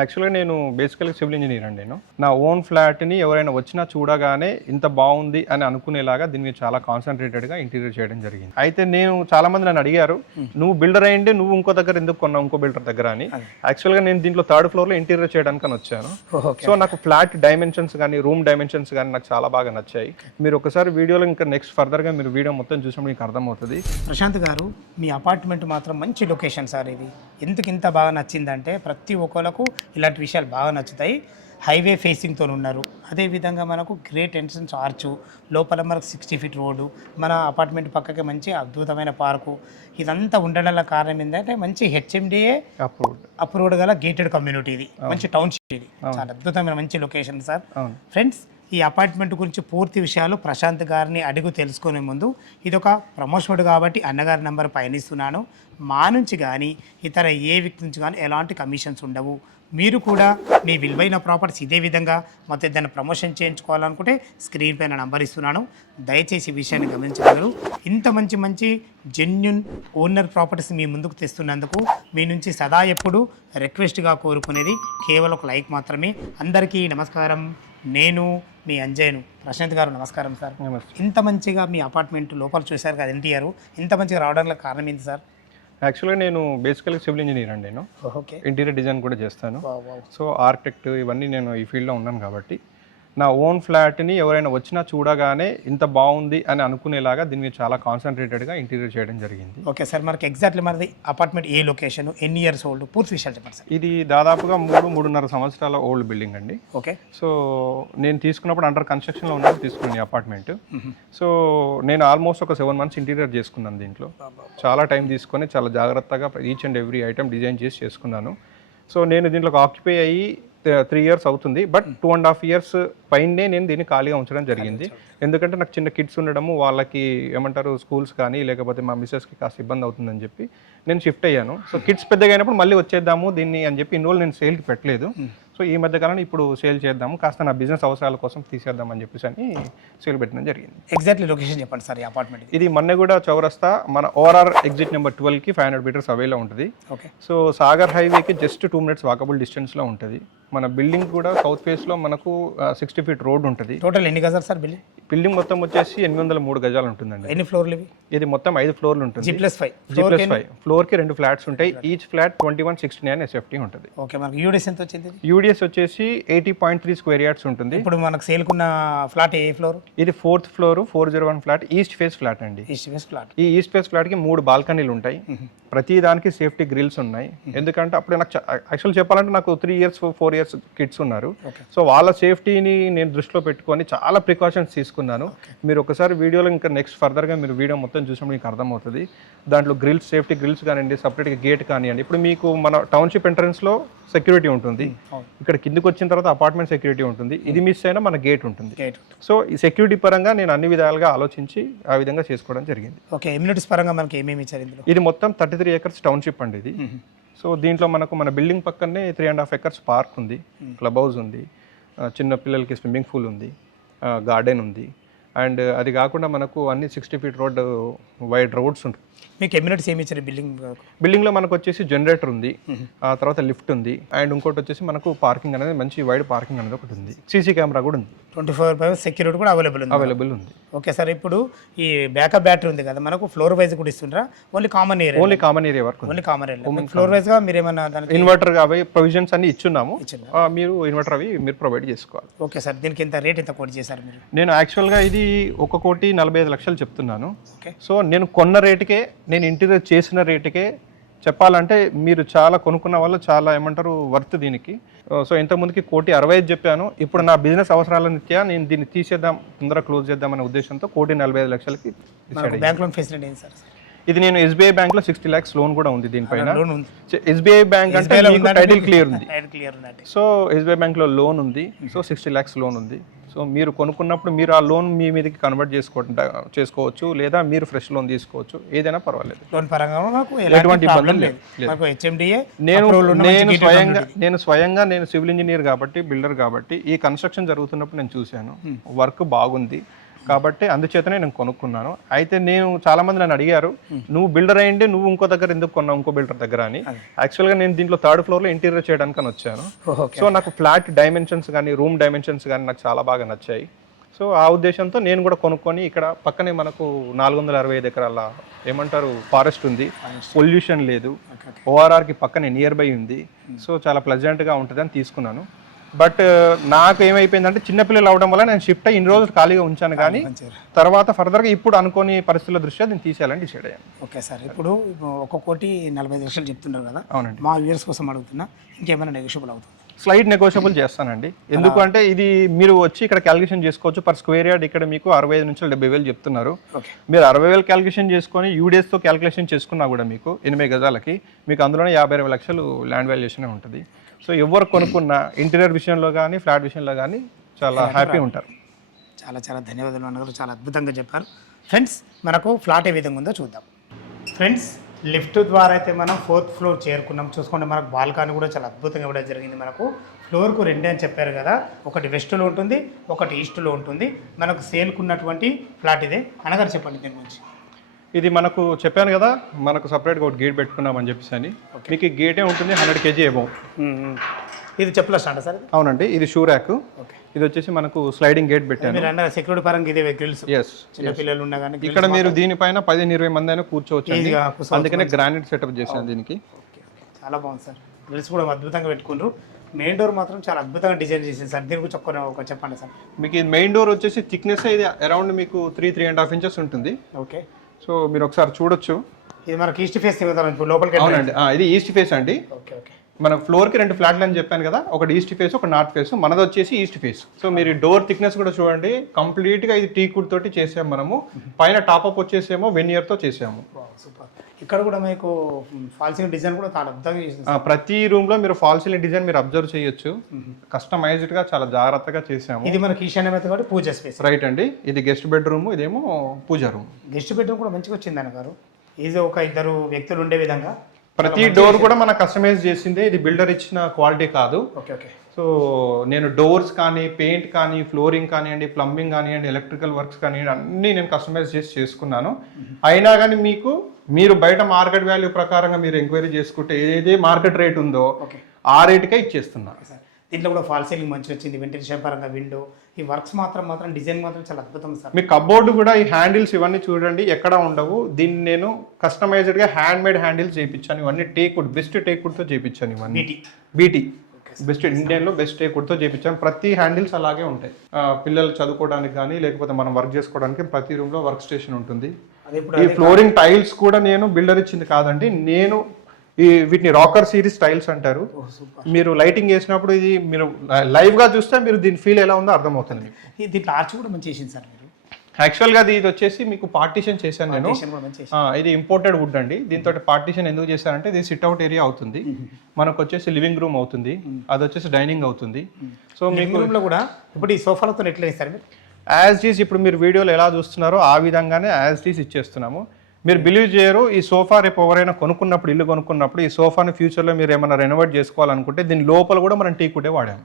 యాక్చువల్గా నేను బేసికల్గా సివిల్ ఇంజనీర్ అండి. నా ఓన్ ఫ్లాట్ని ఎవరైనా వచ్చినా చూడగానే ఇంత బాగుంది అని అనుకునేలాగా దీని మీద చాలా కాన్సన్ట్రేటెడ్గా ఇంటీరియర్ చేయడం జరిగింది. అయితే నేను చాలా మంది నన్ను అడిగారు, నువ్వు బిల్డర్ అయ్యిండే నువ్వు ఇంకో దగ్గర ఎందుకు కొన్నావు, ఇంకో బిల్డర్ దగ్గర అని. యాక్చువల్గా నేను దీంట్లో థర్డ్ ఫ్లోర్లో ఇంటీరియర్ చేయడానికి వచ్చాను. సో నాకు ఫ్లాట్ డైమెన్షన్స్ కానీ రూమ్ డైమెన్షన్స్ కానీ నాకు చాలా బాగా నచ్చాయి. మీరు ఒకసారి వీడియోలో ఇంకా నెక్స్ట్ ఫర్దర్గా మీరు వీడియో మొత్తం చూసినప్పుడు మీకు అర్థమవుతుంది. ప్రశాంత్ గారు, మీ అపార్ట్మెంట్ మాత్రం మంచి లొకేషన్ సార్. ఇది ఎందుకు ఇంత బాగా నచ్చిందంటే ప్రతి ఒక్కరికి ఇలాంటి విషయాలు బాగా నచ్చుతాయి. హైవే ఫేసింగ్తో ఉన్నారు, అదేవిధంగా మనకు గ్రేట్ ఎంట్రన్స్ ఆర్చు, లోపల మనకు 60 ఫీట్ రోడ్డు, మన అపార్ట్మెంట్ పక్కకి మంచి అద్భుతమైన పార్కు, ఇదంతా ఉండడంలో కారణం ఏంటంటే మంచి హెచ్ఎండిఏ అప్రూవ్డ్ గల గేటెడ్ కమ్యూనిటీ. ఇది మంచి టౌన్షిప్, ఇది చాలా అద్భుతమైన మంచి లొకేషన్ సార్. ఫ్రెండ్స్, ఈ అపార్ట్మెంట్ గురించి పూర్తి విషయాలు ప్రశాంత్ గారిని అడుగు తెలుసుకునే ముందు, ఇది ఒక ప్రమోషన్ కాబట్టి అన్నగారి నెంబర్ పయనిస్తున్నాను. మా నుంచి కానీ ఇతర ఏ వ్యక్తి నుంచి కానీ ఎలాంటి కమిషన్స్ ఉండవు. మీరు కూడా మీ విలువైన ప్రాపర్టీస్ ఇదే విధంగా మొత్తం ఏదైనా ప్రమోషన్ చేయించుకోవాలనుకుంటే స్క్రీన్ పైన నంబర్ ఇస్తున్నాను, దయచేసి ఈ విషయాన్ని గమనించగలరు. ఇంత మంచి మంచి జెన్యున్ ఓనర్ ప్రాపర్టీస్ మీ ముందుకు తెస్తున్నందుకు మీ నుంచి సదా ఎప్పుడు రిక్వెస్ట్గా కోరుకునేది కేవలం ఒక లైక్ మాత్రమే. అందరికీ నమస్కారం, నేను మీ అంజయ్యను. ప్రశాంత్ గారు నమస్కారం సార్. ఇంత మంచిగా మీ అపార్ట్మెంట్ లోపల చూశారు కదా ఎన్టీఆర్, ఇంత మంచిగా రావడానికి కారణం ఏంటి సార్? యాక్చువల్గా నేను బేసికల్గా సివిల్ ఇంజనీర్ అండి. నేను ఇంటీరియర్ డిజైన్ కూడా చేస్తాను. సో ఆర్కిటెక్ట్ ఇవన్నీ నేను ఈ ఫీల్డ్లో ఉన్నాను కాబట్టి నా ఓన్ ఫ్లాట్ని ఎవరైనా వచ్చినా చూడగానే ఇంత బాగుంది అని అనుకునేలాగా దీని మీద చాలా కాన్సన్ట్రేటెడ్గా ఇంటీరియర్ చేయడం జరిగింది. ఓకే సార్, మనకి ఎగ్జాక్ట్లీ మనది అపార్ట్మెంట్ ఏ లొకేషన్, ఎన్ని ఇయర్స్ ఓల్డ్, పూర్తి విషయాలు చెప్పండి సార్. ఇది దాదాపుగా 3-3.5 సంవత్సరాల ఓల్డ్ బిల్డింగ్ అండి. ఓకే. సో నేను తీసుకున్నప్పుడు అండర్ కన్స్ట్రక్షన్లో ఉన్నప్పుడు తీసుకున్నాను ఈ అపార్ట్మెంట్. సో నేను ఆల్మోస్ట్ ఒక 7 months ఇంటీరియర్ చేసుకున్నాను. దీంట్లో చాలా టైం తీసుకొని చాలా జాగ్రత్తగా each and every item design చేసి చేసుకున్నాను. సో నేను దీంట్లోకి ఆక్యుపై అయ్యి 3 years అవుతుంది. బట్ 2.5 years పైనే నేను దీన్ని ఖాళీగా ఉంచడం జరిగింది. ఎందుకంటే నాకు చిన్న కిడ్స్ ఉండడము, వాళ్ళకి ఏమంటారు స్కూల్స్ కానీ లేకపోతే మా మిస్సెస్కి కాస్త ఇబ్బంది అవుతుందని చెప్పి నేను షిఫ్ట్ అయ్యాను. సో కిడ్స్ పెద్దగా అయినప్పుడు మళ్ళీ వచ్చేద్దాము దీన్ని అని చెప్పి ఇన్ని రోజులు నేను సేల్కి పెట్టలేదు. సో ఈ మధ్యకాలంలో ఇప్పుడు సేల్ చేద్దాము, కాస్త నా బిజినెస్ అవసరాల కోసం తీసేద్దాం చెప్పేసి అని సేల్ పెట్టడం జరిగింది. ఎగ్జాక్ట్లీ లొకేషన్ చెప్పండి సార్ ఈ అపార్ట్మెంట్. ఇది మన్నెగూడ చౌరస్తా, మన ORR ఎగ్జిట్ నెంబర్ 12కి 500 meters అవేలో ఉంటుంది. ఓకే. సో సాగర్ హైవేకి జస్ట్ 2 minutes వాకబుల్ డిస్టెన్స్లో ఉంటుంది. మన బిల్డింగ్ కూడా సౌత్ ఫేస్లో మనకు 60 feet రోడ్ ఉంటుంది. టోటల్ ఎన్ని గజాలు సార్ బిల్డింగ్? బిల్డింగ్ మొత్తం వచ్చేసి 803 గజాలు ఉంటుందండి. ఎన్ని ఫ్లోర్లు ఇవి? ఇది మొత్తం 5 floorలు ఉంటుంది. G+5 ఫ్లోర్కి 2 flats ఉంటాయి. ఈచ్ ఫ్లాట్ 2169 SFT ఉంటుంది. ఓకే. మనకి యూడిఎస్ ఎంత వచ్చింది? యూడిఎస్ వచ్చేసి 80.3 square yards ఉంటుంది. ఇప్పుడు మనకు సేల్కున్న ఫ్లాట్ ఏ ఫ్లోర్? ఇది 4th floor 401 flat, east face flat అండి. East face flat. ఈ ఈస్ట్ ఫేస్ ఫ్లాట్కి 3 బాల్కనీలు ఉంటాయి. ప్రతి దానికి సేఫ్టీ గ్రిల్స్ ఉన్నాయి. ఎందుకంటే అప్పుడు నాకు యాక్చువల్ చెప్పాలంటే నాకు 3 years 4 years కిడ్స్ ఉన్నారు. సో వాళ్ళ సేఫ్టీని నేను దృష్టిలో పెట్టుకొని చాలా ప్రికాషన్స్ తీసుకున్నాను. మీరు ఒకసారి వీడియోలో ఇంకా నెక్స్ట్ ఫర్దర్గా మీరు వీడియో మొత్తం చూసినప్పుడు మీకు అర్థమవుతుంది. దాంట్లో గ్రిల్స్, సేఫ్టీ గ్రిల్స్ కానివ్వండి, సపరేట్గా గేట్ కానివ్వండి. ఇప్పుడు మీకు మన టౌన్షిప్ ఎంట్రన్స్లో సెక్యూరిటీ ఉంటుంది, ఇక్కడ కిందకి వచ్చిన తర్వాత అపార్ట్మెంట్ సెక్యూరిటీ ఉంటుంది. ఇది మిస్ అయినా మన గేట్ ఉంటుంది. సో ఈ సెక్యూరిటీ పరంగా నేను అన్ని విధాలుగా ఆలోచించి ఆ విధంగా చేసుకోవడం జరిగింది. ఓకే. ఎమ్యూనిటీస్ పరంగా మనకి ఏమేమి ఇచ్చారు ఇందులో? ఇది మొత్తం 33 acres టౌన్షిప్ అండి ఇది. సో దీంట్లో మనకు మన బిల్డింగ్ పక్కనే 3.5 acres పార్క్ ఉంది, క్లబ్ హౌస్ ఉంది, చిన్న పిల్లలకి స్విమ్మింగ్ పూల్ ఉంది, గార్డెన్ ఉంది. అండ్ అది కాకుండా మనకు అన్ని 60 feet రోడ్ వైడ్ రోడ్స్ ఉంటాయి. మీకు ఎమ్యూనిటీస్ ఏమి ఇచ్చారు బిల్డింగ్లో? మనకు వచ్చేసి జనరేటర్ ఉంది, ఆ తర్వాత లిఫ్ట్ ఉంది, అండ్ ఇంకోటి వచ్చేసి మనకు పార్కింగ్ అనేది మంచి వైడ్ పార్కింగ్ అనేది ఒకటి ఉంది. సీసీ కెమెరా కూడా ఉంది. 24/7 సెక్యూరిటీ కూడా అవైలబుల్ ఉంది. Okay sir. ఇప్పుడు ఈ బ్యాకప్ బ్యాటరీ ఉంది కదా, మనకు ఫ్లోర్ వైజ్ కూడా ఇస్తుంటారా? ఓన్లీ కామన్ ఏరియా వరకు? Only common area. Floor wise గా మీరు ఏమన్నా ఇన్వర్టర్ అవి ప్రొవిజన్స్ అన్ని ఇచ్చున్నాము. మీరు ఇన్వర్టర్ అవి మీరు ప్రొవైడ్ చేసుకోవాలి. Okay sir. దీనికి ఎంత రేట్ ఎంత కోట్ చేశారు మీరు? నేను యాక్చువల్గా ఇది 1,45,00,000 చెప్తున్నాను. సో నేను కొన్న రేటుకే, నేను ఇంటీరియర్ చేసిన రేటుకే చెప్పాలంటే మీరు చాలా కొనుక్కున్న వాళ్ళు చాలా ఏమంటారు వర్త్ దీనికి. సో ఇంతకుముందుకి 1,65,00,000 చెప్పాను. ఇప్పుడు నా బిజినెస్ అవసరాల రీత్యా నేను దీన్ని తీసేద్దాం, తొందరగా క్లోజ్ చేద్దాం అనే ఉద్దేశంతో 1,45,00,000కి బ్యాంక్ లోన్ ఫెసిలిటీ ఏంటి సార్? ఇది నేను SBI బ్యాంక్ లో 60 lakhs లోన్ కూడా ఉంది దీనిపైన. SBI బ్యాంక్ అంటే టైటిల్ క్లియర్ ఉంది. సో SBI బ్యాంక్ లో లోన్ ఉంది. సో 60 lakhs లోన్ ఉంది. సో మీరు కొనుక్కున్నప్పుడు మీరు ఆ లోన్ మీ మీదకి కన్వర్ట్ చేసుకోవచ్చు, లేదా మీరు ఫ్రెష్ లోన్ తీసుకోవచ్చు, ఏదైనా పర్వాలేదు. లోన్ పరంగా ఎటువంటి ఇబ్బంది లేదు. నేను స్వయంగా సివిల్ ఇంజనీర్ కాబట్టి, బిల్డర్ కాబట్టి ఈ కన్స్ట్రక్షన్ జరుగుతున్నప్పుడు నేను చూశాను. వర్క్ బాగుంది. కాబట్టి అందుచేతనే నేను కొనుక్కున్నాను. అయితే నేను చాలా మంది నన్ను అడిగారు, నువ్వు బిల్డర్ అయ్యింది నువ్వు ఇంకో దగ్గర ఎందుకు కొన్నావు ఇంకో బిల్డర్ దగ్గర అని. యాక్చువల్గా నేను దీంట్లో 3rd ఫ్లోర్లో ఇంటీరియర్ చేయడానికి వచ్చాను. సో నాకు ఫ్లాట్ డైమెన్షన్స్ కానీ రూమ్ డైమెన్షన్స్ కానీ నాకు చాలా బాగా నచ్చాయి. సో ఆ ఉద్దేశంతో నేను కూడా కొనుక్కొని ఇక్కడ పక్కనే మనకు 465 ఎకరాల ఏమంటారు ఫారెస్ట్ ఉంది, పొల్యూషన్ లేదు, ఓఆర్ఆర్కి పక్కనే నియర్ బై ఉంది. సో చాలా ప్లెజెంట్గా ఉంటుంది అని తీసుకున్నాను. బట్ నాకు ఏమైపోయిందంటే చిన్నపిల్లలు అవడం వల్ల నేను షిఫ్ట్ అయ్యి ఇన్ని రోజులు ఖాళీగా ఉంచాను, కానీ తర్వాత ఫర్దర్గా ఇప్పుడు అనుకోని పరిస్థితుల దృష్ట్యా దీన్ని తీసేయాలని డిసైడ్ అయ్యాను. ఓకే సార్, ఇప్పుడు 1,45,00,000 చెప్తున్నారు కదా. అవునండి. మా వ్యూవర్స్ కోసం అడుగుతున్నా, ఇంకేమైనా నెగోషియబుల్ అవుతుంది? స్లైడ్ నెగోషియబుల్ చేస్తానండి. ఎందుకు అంటే ఇది మీరు వచ్చి ఇక్కడ క్యాలిక్యులేషన్ చేసుకోవచ్చు. పర్ స్క్వేర్ యార్డ్ ఇక్కడ మీకు 65 నుంచి 70,000 చెప్తున్నారు. మీరు 60,000 క్యాలిక్యులేషన్ చేసుకొని యూడేస్తో క్యాలిక్యులేషన్ చేసుకున్నా కూడా మీకు 8 గజాలకి మీకు అందులోనే 52 లక్షలు ల్యాండ్ వాల్యుయేషన్ ఉంటుంది. సో ఎవరు కొనుక్కున్నా ఇంటీరియర్ విషయంలో కానీ ఫ్లాట్ విషయంలో కానీ చాలా హ్యాపీ ఉంటారు. చాలా చాలా ధన్యవాదాలు అన్నగారు, చాలా అద్భుతంగా చెప్పారు. ఫ్రెండ్స్, మనకు ఫ్లాట్ ఏ విధంగా ఉందో చూద్దాం. ఫ్రెండ్స్, లిఫ్ట్ ద్వారా అయితే మనం 4th ఫ్లోర్ చేరుకున్నాం. చూసుకుంటే మనకు బాల్కనీ కూడా చాలా అద్భుతంగా ఇవ్వడం జరిగింది. మనకు ఫ్లోర్కు 2 అని చెప్పారు కదా, ఒకటి వెస్ట్లో ఉంటుంది, ఒకటి ఈస్ట్లో ఉంటుంది. మనకు సేల్కున్నటువంటి ఫ్లాట్ ఇదే. అనగారు చెప్పండి దీని గురించి. ఇది మనకు చెప్పాను కదా, మనకు సపరేట్గా ఒకటి గేట్ పెట్టుకున్నామని చెప్పేసి అని. మీకు ఈ గేటే ఉంటుంది 100 kg అబౌవ్. ఇది చెప్పుల స్టాండ్ సార్? అవునండి, ఇది షూ ర్యాక్. ఇది వచ్చేసి మనకు స్లైడింగ్ గేట్ పెట్టాను. మీరు అన్న సెక్యూరిటీ పరంగా ఇదే గ్రిల్స్. yes, చిన్న పిల్లలు ఉన్నా కానీ ఇక్కడ మీరు దీనిపైన 15-20 మంది అయినా కూర్చోవచ్చు. అందుకనే గ్రానైట్ సెటప్ చేశాను దీనికి. చాలా బాగుంది సార్, గ్రిల్స్ కూడా అద్భుతంగా పెట్టుకున్నారు. మెయిన్ డోర్ మాత్రం చాలా అద్భుతంగా డిజైన్ చేసింది సార్. దీని గురించి ఒక చెప్పండి సార్. మీకు ఇది మెయిన్ డోర్ వచ్చేసి థిక్నెస్ ఇది అరౌండ్ మీకు 3.5 ఇంచెస్ ఉంటుంది. ఓకే, సో మీరు ఒకసారి చూడొచ్చు. ఇది మనకి ఈస్ట్ ఫేస్ లోపలికి. అవునండి, ఇది ఈస్ట్ ఫేస్ అండి. Okay okay. మన ఫ్లోర్కి 2 ఫ్లాట్లు అని చెప్పాను కదా, ఒకటి ఈస్ట్ ఫేస్ ఒక నార్త్ ఫేస్, మనది వచ్చేసి ఈస్ట్ ఫేస్. సో మీరు డోర్ థిక్నెస్ కూడా చూడండి, కంప్లీట్గా ఇది టీకుడ్ తోటి చేసాము మనము. పైన టాప్అప్ వచ్చేసేమో వెనియర్తో చేసాము. సూపర్. ఇక్కడ కూడా మీకు ఫాల్ సీలింగ్ డిజైన్ కూడా చాలా అద్భుతంగా చేసింది. ప్రతి రూమ్ లో మీరు ఫాల్ సీలింగ్ డిజైన్ మీరు అబ్జర్వ్ చేయొచ్చు. కస్టమైజ్డ్ గా చాలా జాగ్రత్తగా చేసాము. ఇది మనకి ఈశాన్యమైతే కాబట్టి పూజ స్పేస్. రైట్ అండి, ఇది గెస్ట్ బెడ్రూమ్, ఇదేమో పూజ రూమ్. గెస్ట్ బెడ్రూమ్ కూడా మంచిగా వచ్చింది అన్నగారు. ఈజీ ఒక 2 వ్యక్తులు ఉండే విధంగా. ప్రతి డోర్ కూడా మనం కస్టమైజ్ చేసిందే, ఇది బిల్డర్ ఇచ్చిన క్వాలిటీ కాదు. Okay okay. సో నేను డోర్స్ కానీ పెయింట్ కానీ ఫ్లోరింగ్ కానివ్వండి ప్లంబింగ్ కానివ్వండి ఎలక్ట్రికల్ వర్క్స్ కానివ్వండి అన్నీ నేను కస్టమైజ్ చేసి చేసుకున్నాను. అయినా కానీ మీకు మీరు బయట మార్కెట్ వాల్యూ ప్రకారంగా మీరు ఎంక్వైరీ చేసుకుంటే ఏదైతే మార్కెట్ రేట్ ఉందో ఆ రేటుకే ఇచ్చేస్తున్నాను. దీంట్లో కూడా ఫాల్ సీలింగ్ మంచిగా వచ్చింది, వెంటిలేషన్ పరంగా విండో, ఈ వర్క్స్ మాత్రం డిజైన్ మాత్రం చాలా అద్భుతం సార్. మీ కబోర్డ్ కూడా ఈ హ్యాండిల్స్ ఇవన్నీ చూడండి ఎక్కడ ఉండవు. దీన్ని నేను కస్టమైజ్డ్గా హ్యాండ్ మేడ్ హ్యాండిల్స్ చేయించాను. ఇవన్నీ టేక్వుడ్, బెస్ట్ టేక్వుడ్తో చేయించాను. ఇవన్నీ బీటీ బెస్ట్ ఇండియన్లో బెస్ట్ టేక్వుడ్తో చేయించాను. ప్రతి హ్యాండిల్స్ అలాగే ఉంటాయి. పిల్లలు చదువుకోవడానికి కానీ లేకపోతే మనం వర్క్ చేసుకోవడానికి ప్రతి రూమ్లో వర్క్ స్టేషన్ ఉంటుంది. ఈ ఫ్లోరింగ్ టైల్స్ కూడా నేను బిల్డర్ ఇచ్చింది కాదండి, నేను వీటిని రాకర్ సిరీస్ టైల్స్ అంటారు. మీరు లైటింగ్ చేసినప్పుడు ఇది మీరు లైవ్ గా చూస్తే మీరు దీని ఫీల్ ఎలా ఉందో అర్థమవుతుంది. దీంట్లో ఆర్చ్ కూడా మంచి చేసింది సార్ మీరు. యాక్చువల్గా ఇది వచ్చేసి మీకు పార్టీషన్ చేశాను నేను. ఇది ఇంపోర్టెడ్ వుడ్ అండి. దీంతో పార్టీషన్ ఎందుకు చేశానంటే ఇది సిట్అవుట్ ఏరియా అవుతుంది, మనకు వచ్చేసి లివింగ్ రూమ్ అవుతుంది, అది వచ్చేసి డైనింగ్ అవుతుంది. సో మీకు రూమ్ లో కూడా ఇప్పుడు ఈ సోఫాలతో ఎట్లా ఇస్తారు మీరు? యాజ్ డీస్ ఇప్పుడు మీరు వీడియోలో ఎలా చూస్తున్నారో ఆ విధంగానే యాజ్ డీస్ ఇచ్చేస్తున్నాము. మీరు బిలీవ్ చేయరు, ఈ సోఫా రేపు ఎవరైనా కొనుక్కున్నప్పుడు ఇల్లు కొనుక్కున్నప్పుడు ఈ సోఫాని ఫ్యూచర్లో మీరు ఏమైనా రెనోవేట్ చేసుకోవాలనుకుంటే దీని లోపల కూడా మనం టీకుడే వాడాము.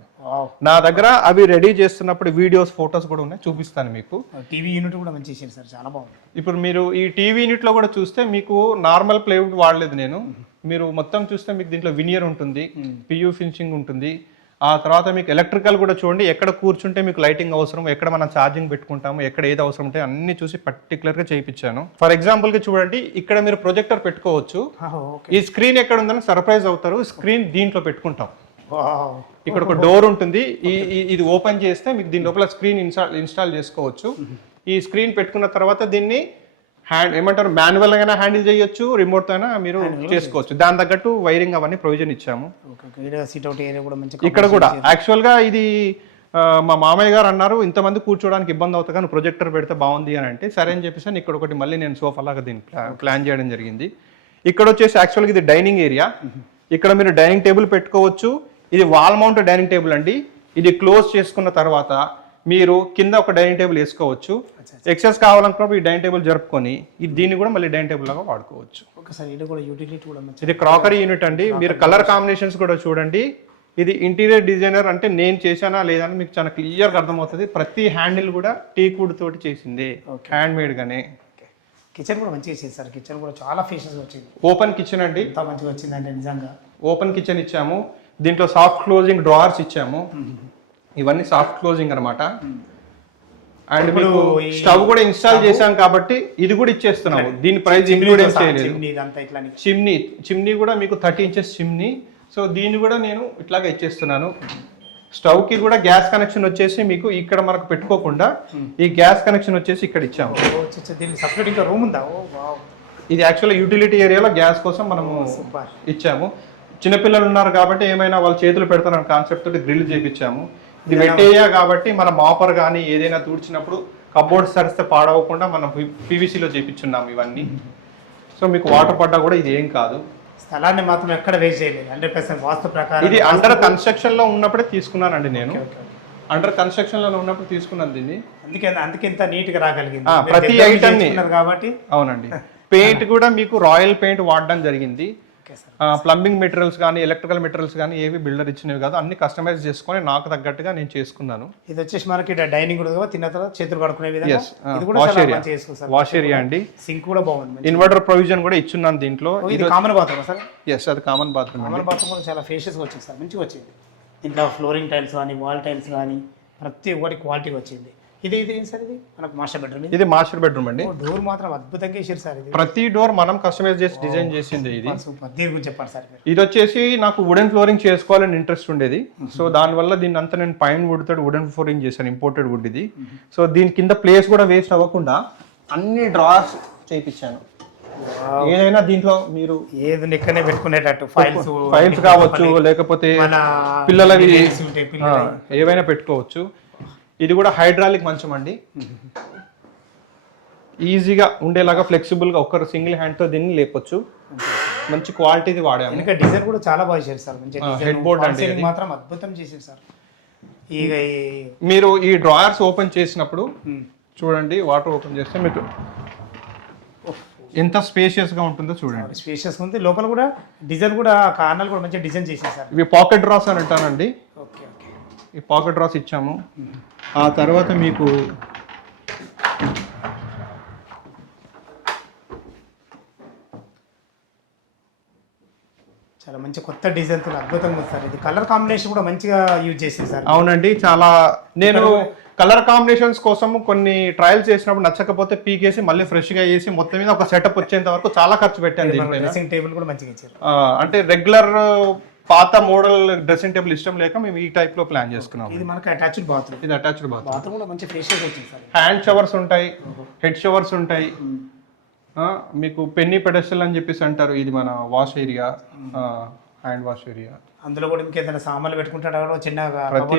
నా దగ్గర అవి రెడీ చేస్తున్నప్పుడు వీడియోస్ ఫొటోస్ కూడా ఉన్నాయి, చూపిస్తాను మీకు. టీవీ యూనిట్ కూడా మంచి చేశారు సార్, చాలా బాగుంది. ఇప్పుడు మీరు ఈ టీవీ యూనిట్లో కూడా చూస్తే మీకు నార్మల్ ప్లైవుడ్ వాడలేదు నేను. మీరు మొత్తం చూస్తే మీకు దీంట్లో వినియర్ ఉంటుంది, పియూ ఫినిషింగ్ ఉంటుంది. ఆ తర్వాత మీకు ఎలక్ట్రికల్ కూడా చూడండి, ఎక్కడ కూర్చుంటే మీకు లైటింగ్ అవసరం, ఎక్కడ మనం ఛార్జింగ్ పెట్టుకుంటాము, ఎక్కడ ఏది అవసరం ఉంటే అన్ని చూసి పర్టికులర్గా చేయించాను. ఫర్ ఎగ్జాంపుల్గా చూడండి, ఇక్కడ మీరు ప్రొజెక్టర్ పెట్టుకోవచ్చు. ఈ స్క్రీన్ ఎక్కడ ఉందని సర్ప్రైజ్ అవుతారు. స్క్రీన్ దీంట్లో పెట్టుకుంటాం. ఇక్కడ ఒక డోర్ ఉంటుంది, ఇది ఓపెన్ చేస్తే మీకు దీని లోపల స్క్రీన్ ఇన్స్టాల్ చేసుకోవచ్చు. ఈ స్క్రీన్ పెట్టుకున్న తర్వాత దీన్ని ఏమంటారు మాన్యువల్ గానే హ్యాండిల్ చేయొచ్చు, రిమోట్ అయినా మీరు చేసుకోవచ్చు. దాని తగ్గట్టు వైరింగ్ అవన్నీ ప్రొవిజన్ ఇచ్చాము. ఇక్కడ కూడా యాక్చువల్ గా ఇది మా మామయ్య గారు అన్నారు ఇంతమంది కూర్చోడానికి ఇబ్బంది అవుతుంది కానీ ప్రొజెక్టర్ పెడితే బాగుంది అని అంటే సరే అని చెప్పేసి ఇక్కడ ఒకటి మళ్ళీ నేను సోఫా లాగా దీన్ని ప్లాన్ చేయడం జరిగింది. ఇక్కడ వచ్చేసి యాక్చువల్గా ఇది డైనింగ్ ఏరియా. ఇక్కడ మీరు డైనింగ్ టేబుల్ పెట్టుకోవచ్చు. ఇది వాల్ మౌంట్ డైనింగ్ టేబుల్ అండి. ఇది క్లోజ్ చేసుకున్న తర్వాత మీరు కింద ఒక డైనింగ్ టేబుల్ వేసుకోవచ్చు. ఎక్సెస్ కావాలనుకున్నప్పుడు ఈ డైనింగ్ టేబుల్ జరుపుకొని దీన్ని కూడా మళ్ళీ డైనింగ్ టేబుల్ లాగా వాడుకోవచ్చు. ఇది క్రాకరీ యూనిట్ అండి. మీరు కలర్ కాంబినేషన్స్ కూడా చూడండి, ఇది ఇంటీరియర్ డిజైనర్ అంటే నేను చేశానా లేదని మీకు చాలా క్లియర్గా అర్థమవుతుంది. ప్రతి హ్యాండిల్ కూడా టీక్ వుడ్ తోటి చేసింది, హ్యాండ్ మేడ్గానే. కిచెన్ కూడా మంచిగా ఇచ్చింది సార్, కిచెన్ కూడా చాలా ఫీచర్స్ వచ్చింది. ఓపెన్ కిచెన్ అండి, ఎంత మంచిగా వచ్చిందంటే నిజంగా. ఓపెన్ కిచెన్ ఇచ్చాము, దీంట్లో సాఫ్ట్ క్లోజింగ్ డ్రావర్స్ ఇచ్చాము. ఇవన్నీ సాఫ్ట్ క్లోజింగ్ అనమాట. అండ్ మీకు స్టవ్ కూడా ఇన్స్టాల్ చేశాం కాబట్టి ఇది కూడా ఇచ్చేస్తున్నాము. దీని ప్రైస్ ఇంక్లూడ్ ఏం చేయలేదు. చిమ్నీ కూడా మీకు 30 ఇంచెస్ చిమ్నీ. సో దీన్ని కూడా నేను ఇట్లాగా ఇచ్చేస్తున్నాను. స్టవ్ కి కూడా గ్యాస్ కనెక్షన్ వచ్చేసి మీకు ఇక్కడ మనకు పెట్టుకోకుండా ఈ గ్యాస్ కనెక్షన్ వచ్చేసి ఇక్కడ ఇచ్చాము. ఇది యాక్చువల్గా యూటిలిటీ ఏరియాలో గ్యాస్ కోసం మనము ఇచ్చాము. చిన్నపిల్లలు ఉన్నారు కాబట్టి ఏమైనా వాళ్ళ చేతులు పెడతారన్న కాన్సెప్ట్ తోటి గ్రిల్ చేయించాము. ఇది వెట్ ఏరియా కాబట్టి మన మాపర్ కానీ ఏదైనా తూడ్చినప్పుడు కబోర్డ్స్ తరిస్తే పాడవకుండా మనం పీవీసీలో చేయించున్నాము ఇవన్నీ. సో మీకు వాటర్ పడ్డా కూడా ఇది ఏం కాదు. స్థలాన్ని మాత్రం ఎక్కడ వేస్ట్ చేయలేదు, 100% వాస్తు ప్రకారం. ఇది అండర్ కన్స్ట్రక్షన్ లో ఉన్నప్పుడే తీసుకున్నానండి నేను. అండర్ కన్స్ట్రక్షన్ లో ఉన్నప్పుడు తీసుకున్నాను దీన్ని. అందుకే ఇంత నీట్ గా రాగలిగింది ప్రతి ఐటమ్ కాబట్టి. అవునండి. పెయింట్ కూడా మీకు రాయల్ పెయింట్ వాడడం జరిగింది. ప్లంబింగ్ మెటీరియల్స్ కానీ ఎలక్ట్రికల్ మెటీరియల్స్ కానీ ఏవి బిల్డర్ ఇచ్చినవి కాదు, అన్ని కస్టమైజ్ చేసుకొని నాకు తగ్గట్టుగా నేను చేసుకున్నాను. ఇది వచ్చేసి మనకి డైనింగ్ కూడా తిన్న తర్వాత చేతులు కడుకునే విధంగా. వాష్ ఏరియా అండి. సింక్ కూడా బాగుంది. ఇన్వర్టర్ ప్రొవిజన్ కూడా ఇచ్చున్నాను దీంట్లో. ఇది కామన్ బాత్రూమ్ సార్? ఎస్, అది కామన్ బాత్రూమ్. కామన్ బాత్రూమ్ కూడా చాలా ఫేషియస్ గా వచ్చింది సార్, మంచిగా వచ్చింది. ఇంట్లో ఫ్లోరింగ్ టైల్స్ కానీ వాల్ టైల్స్ కానీ ప్రతి ఒక్కటి క్వాలిటీ వచ్చింది. ఇది ఏంటి సార్? ఇది మనకు మాస్టర్ బెడ్రూమ్. ఇది మాస్టర్ బెడ్రూమ్ అండి. డోర్ మాత్రం అద్భుతంగా ఇచ్చారు సార్. ఇది ప్రతి డోర్ మనం కస్టమైజ్ చేసి డిజైన్ చేసింది. ఇది సూపర్. దీని గురించి చెప్పండి సార్. ఇది వచ్చేసి నాకు వుడెన్ ఫ్లోరింగ్ చేసుకోవాలని ఇంట్రెస్ట్ ఉండేది. సో దానివల్ల దీన్ని అంతా నేను పైన్ వుడ్ తోటి వుడెన్ ఫ్లోరింగ్ చేశాను, ఇంపోర్టెడ్ వుడ్ ఇది. సో దీని కింద ప్లేస్ కూడా వేస్ట్ అవ్వకుండా అన్ని డ్రాస్ చేయించాను. ఏదైనా దీంట్లో మీరు ఏది ఇక్కడనే పెట్టుకునేటట్టు ఫైల్స్ కావచ్చు, లేకపోతే పిల్లలవి ఏవైనా పెట్టుకోవచ్చు. ఇది కూడా హైడ్రాలిక్ మంచం అండి, ఈజీగా ఉండేలాగా ఫ్లెక్సిబుల్గా ఒక్కరు సింగిల్ హ్యాండ్తో దీన్ని లేపొచ్చు. మంచి క్వాలిటీది వాడాము. ఇంకా డిజైన్ కూడా చాలా బాగా చేశారు సార్. హెడ్ బోర్డ్ అండి మాత్రం అద్భుతం చేశారు సార్. మీరు ఈ డ్రాయర్స్ ఓపెన్ చేసినప్పుడు చూడండి, వాటర్ ఓపెన్ చేస్తే మీకు ఎంత స్పేషియస్ గా ఉంటుందో చూడండి. స్పేషియస్ ఉంది. లోపల కూడా డిజైన్ కూడా కార్నర్ కూడా మంచిగా డిజైన్ చేశారు సార్. ఇవి పాకెట్ డ్రాస్ అని అంటానండి. Okay okay. ఈ పాకెట్ డ్రాస్ ఇచ్చాము. ఆ తర్వాత మీకు చాలా మంచి కొత్త డిజైన్ తో అద్భుతంగా ఉంది సార్. ఇది కలర్ కాంబినేషన్ కూడా మంచిగా యూజ్ చేసింది సార్. అవునండి, చాలా నేను కలర్ కాంబినేషన్స్ కోసం కొన్ని ట్రయల్స్ చేసినప్పుడు నచ్చకపోతే పీకేసి మళ్ళీ ఫ్రెష్ గా చేసి మొత్తం మీద ఒక సెటప్ వచ్చేంత వరకు చాలా ఖర్చు పెట్టాను. డ్రెస్సింగ్ టేబుల్ కూడా మంచిగా ఇచ్చారు. అంటే రెగ్యులర్ పాత మోడల్ డ్రెస్సింగ్ టేబుల్ ఇష్టం లేక మేము ఈ టైప్ లో ప్లాన్ చేసుకున్నాం. ఇది మనకి అటాచ్డ్ బాత్రూమ్. ఇది అటాచ్డ్ బాత్రూమ్. బాత్రూమ్ కూడా మంచి ఫేషియస్ వచ్చింది సార్. హ్యాండ్ షవర్స్ ఉంటాయి, హెడ్ షవర్స్ ఉంటాయి. మీకు పెన్నీ పెడెస్టల్ అని చెప్పేసి అంటారు. ఇది మన wash area, hand wash area. అందులో కూడా ఇంకేదైనా సామాన్లు పెట్టుకుంటాడో చిన్నగా ప్రతి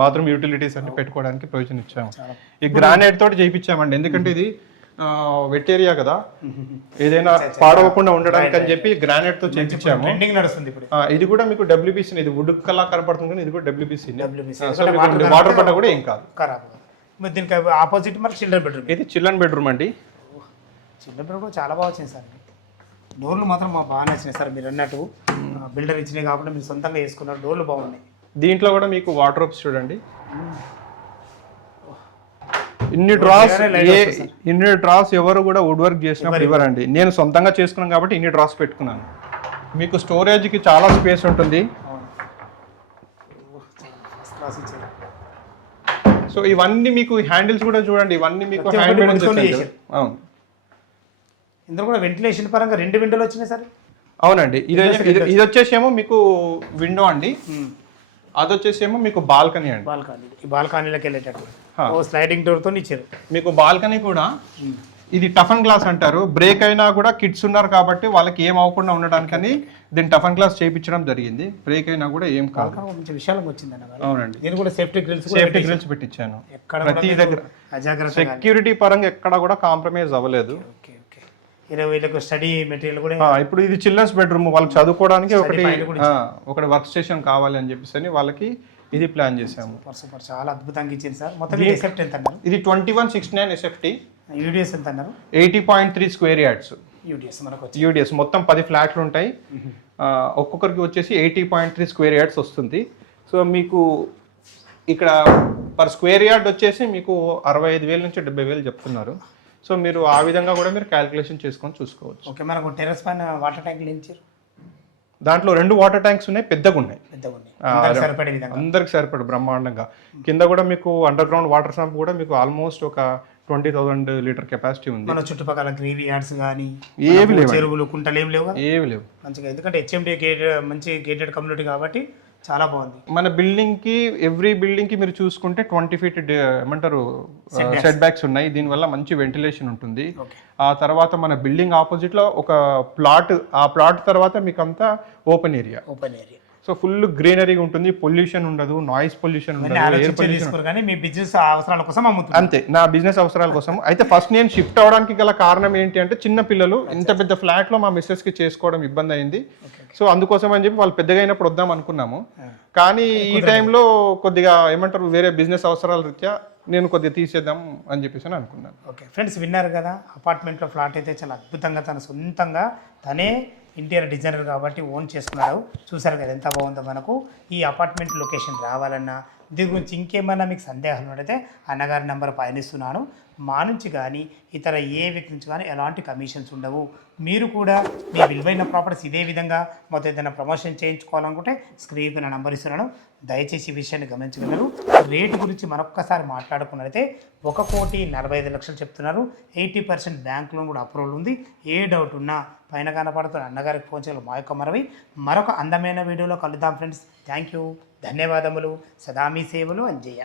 బాత్రూమ్ యూటిలిటీస్ అన్ని పెట్టుకోవడానికి ప్రొవిజన్ ఇచ్చాము. ఈ గ్రానైట్ తోటి చేయించామండి, ఎందుకంటే ఇది వెట్ ఏరియా కదా, ఏదైనా పాడవకుండా ఉండడానికి అని చెప్పి గ్రానైట్ తో చేయించాము. ఇది కూడా మీకు డబ్ల్యూబీసీ, ఇది వుడ్ కల్లా కనపడుతుంది కానీ ఇది కూడా డబ్ల్యూబీసీ. వాటర్ పడ్డా కూడా ఏం కాదు. దీనికి ఆపోజిట్ మరి చిల్డ్రన్ బెడ్రూమ్. ఇది చిల్డ్రన్ బెడ్రూమ్ అండి. చిల్డ్రన్ బెడ్రూమ్ కూడా చాలా బాగా వచ్చింది సార్. డోర్లు మాత్రం మాకు బాగా నచ్చినాయి సార్. మీరు అన్నట్టు బిల్డర్ ఇచ్చినాయి కాబట్టి మీరు సొంతంగా వేసుకున్నారు. డోర్లు బాగున్నాయి. దీంట్లో కూడా మీకు వార్డ్రోబ్స్ చూడండి. ఇన్ని డ్రాస్ ఎవరు కూడా వుడ్ వర్క్ చేసినప్పుడు ఇవ్వరండి. నేను సొంతంగా చేసుకున్నాను కాబట్టి ఇన్ని డ్రాస్ పెట్టుకున్నాను. మీకు స్టోరేజ్కి చాలా స్పేస్ ఉంటుంది. సో ఇవన్నీ మీకు హ్యాండిల్స్ కూడా చూడండి, ఇవన్నీ మీకు హ్యాండ్ మేడ్ చేశారు. అవును, ఇందులో కూడా వెంటిలేషన్ పరంగా 2 విండోలు వచ్చినాయి సార్. అవునండి. ఇది వచ్చేసేమో మీకు విండో అండి, అది వచ్చేసేమో మీకు బాల్కనీ అండి. ఈ బాల్కనీలోకి వెళ్ళేటట్టు స్లైడింగ్ డోర్ తో ఇచ్చారు మీకు. బాల్కనీ కూడా ఇది టఫన్ గ్లాస్ అంటారు. బ్రేక్ అయినా కూడా కిడ్స్ ఉన్నారు కాబట్టి వాళ్ళకి ఏం అవ్వకుండా ఉండడానికని దీన్ని టఫన్ గ్లాస్ చేయించడం జరిగింది. బ్రేక్ అయినా కూడా ఏం కాదు. మంచి విశాలంగా వచ్చింది. అవునండి. నేను కూడా సేఫ్టీ గ్రిల్స్ పెట్టించాను. ప్రతి దగ్గర సెక్యూరిటీ పరంగా ఎక్కడ కూడా కాంప్రమైజ్ అవ్వలేదు. వీళ్ళకి స్టడీ మెటీరియల్ కూడా. ఇప్పుడు ఇది చిల్డ్రన్స్ బెడ్రూమ్, వాళ్ళకి చదువుకోవడానికి ఒకటి వర్క్ స్టేషన్ కావాలి అని చెప్పేసి వాళ్ళకి ఇది ప్లాన్ చేసాము. సూపర్, చాలా అద్భుతంగా ఇచ్చింది సార్. మొత్తం ఎసెప్ట్ ఎంత అన్నారు? ఇది 2169 ఎస్ఎఫ్టీ. యూడిఎస్ ఎంత అన్నారు? 80.3 స్క్వేర్ యార్డ్స్. యూడిఎస్ మనకు వచ్చి యూడిఎస్ మొత్తం 10 ఫ్లాట్లు ఉంటాయి. ఒక్కొక్కరికి వచ్చేసి 80.3 స్క్వేర్ యార్డ్స్ వస్తుంది. సో మీకు ఇక్కడ పర్ స్క్వేర్ యార్డ్ వచ్చేసి మీకు 65,000 నుంచి 70,000 చెప్తున్నారు. సో మీరు ఆ విధంగా కూడా మీరు క్యాలిక్యులేషన్ చేసుకొని చూసుకోవచ్చు. ఓకే, మనకు టెర్రస్ పైన వాటర్ ట్యాంకులు ఇచ్చారు. దాంట్లో 2 వాటర్ ట్యాంక్స్ ఉన్నాయి, పెద్దగా ఉన్నాయి, సరిపడే విధంగా అందరికి సరిపడు బ్రహ్మాండంగా. కింద కూడా మీకు అండర్ గ్రౌండ్ వాటర్ సంప్ కూడా మీకు ఆల్మోస్ట్ ఒక 20,000 లీటర్ కెపాసిటీ ఉంది. మన చుట్టుపక్కల గ్రీవీ యార్డ్స్ కానీ ఏవి లేవు, చెరువులు కుంటలు ఏమి లేవు, ఏవి లేవు మంచిగా. ఎందుకంటే హెచ్ఎండి మంచి గేటెడ్ కమ్యూనిటీ కాబట్టి చాలా బాగుంది. మన బిల్డింగ్ కి ఎవ్రీ బిల్డింగ్ కి మీరు చూసుకుంటే 20 ఫీట్ ఏమంటారు సెట్ బ్యాక్స్ ఉన్నాయి. దీనివల్ల మంచి వెంటిలేషన్ ఉంటుంది. ఆ తర్వాత మన బిల్డింగ్ ఆపోజిట్ లో ఒక ప్లాట్, ఆ ప్లాట్ తర్వాత మీకు అంతా ఓపెన్ ఏరియా. సో ఫుల్ గ్రీనరీగా ఉంటుంది, పొల్యూషన్ ఉండదు, నాయిస్ పొల్యూషన్ ఉండదు, ఎయిర్ పొల్యూషన్. కానీ మీ బిజినెస్ అవసరాల కోసం అమ్ముతుంది. అంతే, నా బిజినెస్ అవసరాల కోసం. అయితే ఫస్ట్ నేను షిఫ్ట్ అవడానికి గల కారణం ఏంటి అంటే చిన్న పిల్లలు ఇంత పెద్ద ఫ్లాట్ లో మా మిస్సెస్ కి చేసుకోవడం ఇబ్బంది అయింది. సో అందుకోసం అని చెప్పి వాళ్ళు పెద్దగా అయినప్పుడు వద్దాం అనుకున్నాము. కానీ ఈ టైంలో కొద్దిగా ఏమంటారు వేరే బిజినెస్ అవసరాల రీత్యా నేను కొద్దిగా తీసేద్దాం అని చెప్పేసి అనుకున్నాను. ఓకే ఫ్రెండ్స్, విన్నారు కదా, అపార్ట్మెంట్లో ఫ్లాట్ అయితే చాలా అద్భుతంగా తన సొంతంగా తనే ఇంటీరియర్ డిజైనర్ కాబట్టి ఓన్ చేసుకున్నాడు. చూసారు కదా ఎంత బాగుందో. మనకు ఈ అపార్ట్మెంట్ లొకేషన్ రావాలన్నా దీని గురించి ఇంకేమైనా మీకు సందేహాలు ఉన్నట్టయితే అన్నగారి నెంబర్ పైన ఇస్తున్నాను. మా నుంచి కానీ ఇతర ఏ వ్యక్తి నుంచి కానీ ఎలాంటి కమిషన్స్ ఉండవు. మీరు కూడా మీ విలువైన ప్రాపర్టీస్ ఇదే విధంగా మొత్తం ఏదైనా ప్రమోషన్ చేయించుకోవాలనుకుంటే స్క్రీన్ పైన నెంబర్ ఇస్తున్నాను. దయచేసి ఈ విషయాన్ని గమనించగలరు. రేటు గురించి మరొక్కసారి మాట్లాడుకున్నట్లయితే 1,45,00,000 చెప్తున్నారు. 80% బ్యాంక్ లోన్ కూడా అప్రూవల్ ఉంది. ఏ డౌట్ ఉన్నా పైన కనపడుతున్న అన్నగారికి ఫోన్ చేయాలి. మా యొక్క మరొక అందమైన వీడియోలో కలుద్దాం ఫ్రెండ్స్. థ్యాంక్ యూ, ధన్యవాదములు. సదా మీ సేవలు అంజయ్య.